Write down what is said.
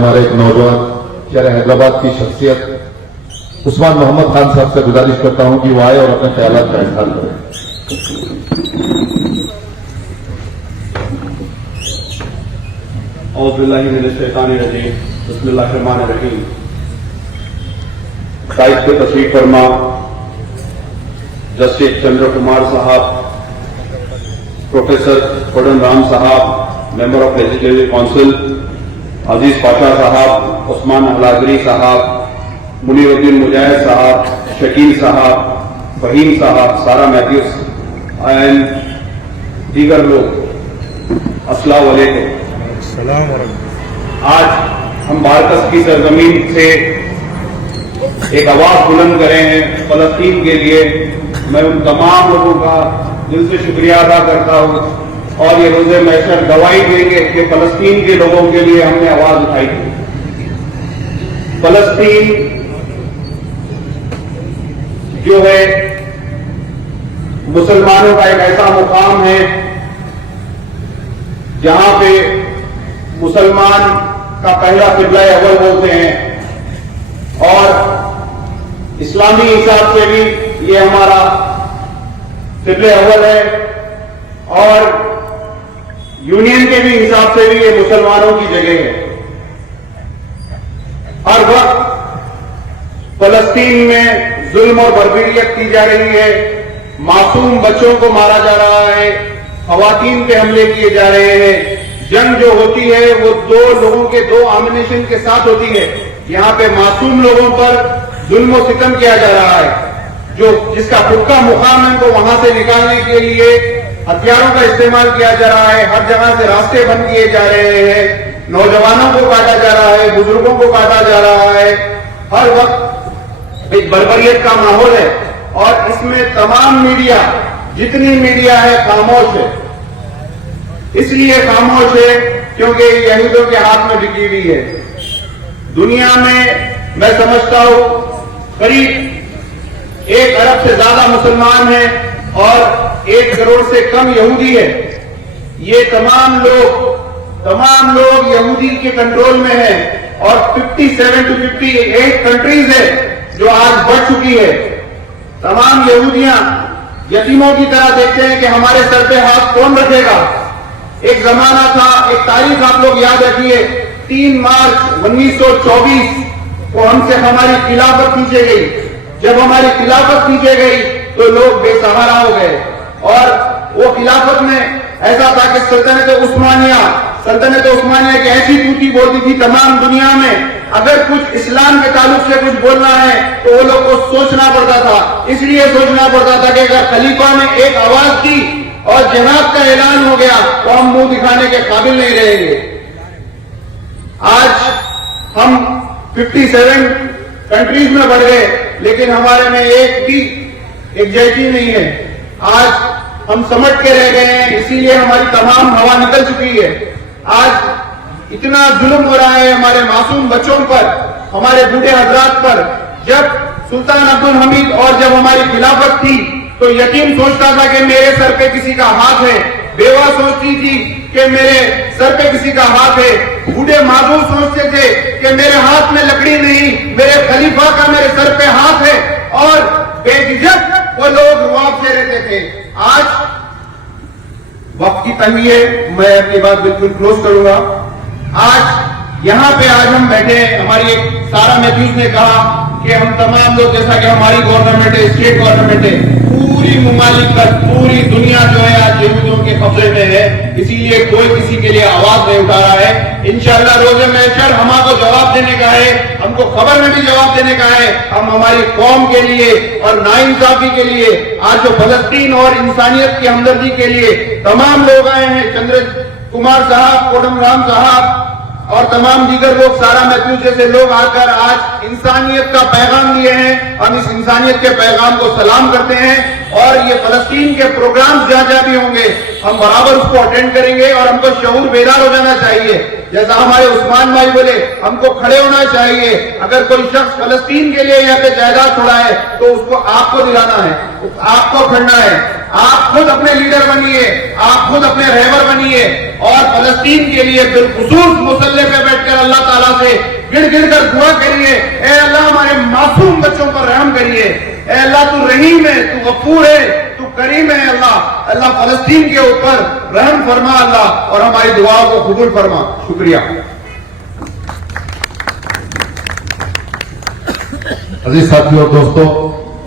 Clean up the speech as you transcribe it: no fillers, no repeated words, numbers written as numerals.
हमारे एक नौजवान शहर हैदराबाद की शख्सियत उस्मान मोहम्मद खान साहब से गुजारिश करता हूं कि वो आए और अपने ख्यालात का इजहार करें। औज़ु बिल्लाहि मिनश शैतानिर रजीम, बिस्मिल्लाहिर रहमानिर रहीम। साहिब पे तशरीफ फरमा जस्टिस चंद्र कुमार साहब, प्रोफेसर कोडम राम साहब, मेंबर ऑफ लेजिस्लेटिव काउंसिल, अजीज पाशा साहब, उस्मान अलागरी साहब, मुनीरुद्दीन मुजाहिद साहब, शकील साहब, फहीम साहब, सारा मैथ्यूज एंड दीगर लोग, अस्सलाम वालेकुम। आज हम भारत की सरजमीन से एक आवाज बुलंद करें हैं फलस्तीन के लिए। मैं उन तमाम लोगों का दिल से शुक्रिया अदा करता हूं और ये रोज़े महशर गवाही देंगे कि फलस्तीन के लोगों के लिए हमने आवाज उठाई थी। फलस्तीन जो है मुसलमानों का एक ऐसा मुकाम है जहां पे मुसलमान का पहला किबला अव्वल बोलते हैं और इस्लामी हिसाब से भी ये हमारा किबला अव्वल है और यूनियन के भी हिसाब से भी ये मुसलमानों की जगह है। हर वक्त फलस्तीन में जुल्म और बर्बरियत की जा रही है, मासूम बच्चों को मारा जा रहा है, खवातीन पे हमले किए जा रहे हैं। जंग जो होती है वो दो लोगों के दो आमिनेशन के साथ होती है। यहाँ पे मासूम लोगों पर जुल्म और सितम किया जा रहा है। जो जिसका खुद का मुकाम है तो वहां से निकालने के लिए हथियारों का इस्तेमाल किया जा रहा है। हर जगह से रास्ते बंद किए जा रहे हैं, नौजवानों को काटा जा रहा है, बुजुर्गों को काटा जा रहा है। हर वक्त एक बर्बरियत का माहौल है और इसमें तमाम मीडिया, जितनी मीडिया है, खामोश है। इसलिए खामोश है क्योंकि यहूदियों के हाथ में बिकी हुई है। दुनिया में मैं समझता हूं करीब 1 अरब से ज्यादा मुसलमान हैं और 1 करोड़ से कम यहूदी है। ये तमाम लोग यहूदी के कंट्रोल में हैं और 57 to 58 कंट्रीज है जो आज बढ़ चुकी है। तमाम यहूदियां यतीमों की तरह देखते हैं कि हमारे सर पे हाथ कौन रखेगा। एक जमाना था, एक तारीख आप लोग याद रखिए, 3 मार्च 1924 को हमसे हमारी खिलाफत खींचे गई। जब हमारी खिलाफत खींचे गई तो लोग बेसहारा हो गए और वो खिलाफत में ऐसा था कि सल्तनत उस्मानिया की ऐसी तूती बोलती थी तमाम दुनिया में। अगर कुछ इस्लाम के ताल्लुक से कुछ बोलना है तो वो लोग को सोचना पड़ता था। इसलिए सोचना पड़ता था कि अगर खलीफा ने एक आवाज दी और जिहाद का ऐलान हो गया तो हम मुंह दिखाने के काबिल नहीं रहेंगे। आज हम 57 कंट्रीज में बढ़ गए लेकिन हमारे में एक भी एग्जैक्टली नहीं है। आज हम समट के रह गए हैं, इसीलिए हमारी तमाम हवा निकल चुकी है। आज इतना जुल्म हो रहा है हमारे मासूम बच्चों पर, हमारे बूढ़े हजरात पर। जब सुल्तान अब्दुल हमीद और जब हमारी खिलाफत थी तो यतीम सोचता था कि मेरे सर पे किसी का हाथ है, बेवा सोचती थी कि मेरे सर पे किसी का हाथ है, बूढ़े मासूम सोचते थे कि मेरे हाथ में लकड़ी नहीं, मेरे खलीफा का मेरे सर पे हाथ है और बेझिझक वो लोग रुआब से रहते थे। आज वक्त की तंगी है, मैं अपनी बात बिल्कुल क्लोज करूंगा। आज यहाँ पे आज हम बैठे हैं, हमारी एक सारा मैथ्यूज ने कहा कि हम तमाम लोग, जैसा कि हमारी गवर्नमेंट है, स्टेट गवर्नमेंट है, पूरी मुमालिकत, पूरी दुनिया जो है आज यहूदियों के कब्जे में है। इसीलिए कोई किसी के लिए आवाज नहीं उठा रहा है। इंशाअल्लाह रोज़े महशर हमको जवाब देने का है, हमको खबर में भी जवाब देने का है। हम हमारी कौम के लिए और नाइंसाफी के लिए, आज जो फलस्तीन और इंसानियत की हमदर्दी के लिए तमाम लोग आए हैं, चंद्र कुमार साहब, कोडम राम साहब और तमाम दीगर लोग, सारा मैथ्यूज जैसे लोग आकर आज इंसानियत का पैगाम दिए हैं। हम इस इंसानियत के पैगाम को सलाम करते हैं और ये फलस्तीन के प्रोग्राम्स जहां जहां भी होंगे हम बराबर उसको अटेंड करेंगे और हमको शऊर बेदार हो जाना चाहिए। जैसा हमारे उस्मान भाई बोले, हमको खड़े होना चाहिए। अगर कोई शख्स फलस्तीन के लिए यहाँ पे जायदाद छोड़ा है तो उसको आपको दिलाना है, आपको खड़ना है। آپ خود اپنے لیڈر بنیے, آپ خود اپنے رہبر بنیے, اور فلسطین کے لیے بالخصوص مصلی پہ بیٹھ کر اللہ تعالیٰ سے گڑ گڑ کر دعا کریے, اے اللہ ہمارے معصوم بچوں پر رحم کریے, اے اللہ تو رحیم ہے, تو غفور ہے, تو کریم ہے, اللہ فلسطین کے اوپر رحم فرما اللہ, اور ہماری دعاؤں کو قبول فرما. شکریہ. عزیز ساتھیوں اور دوستوں,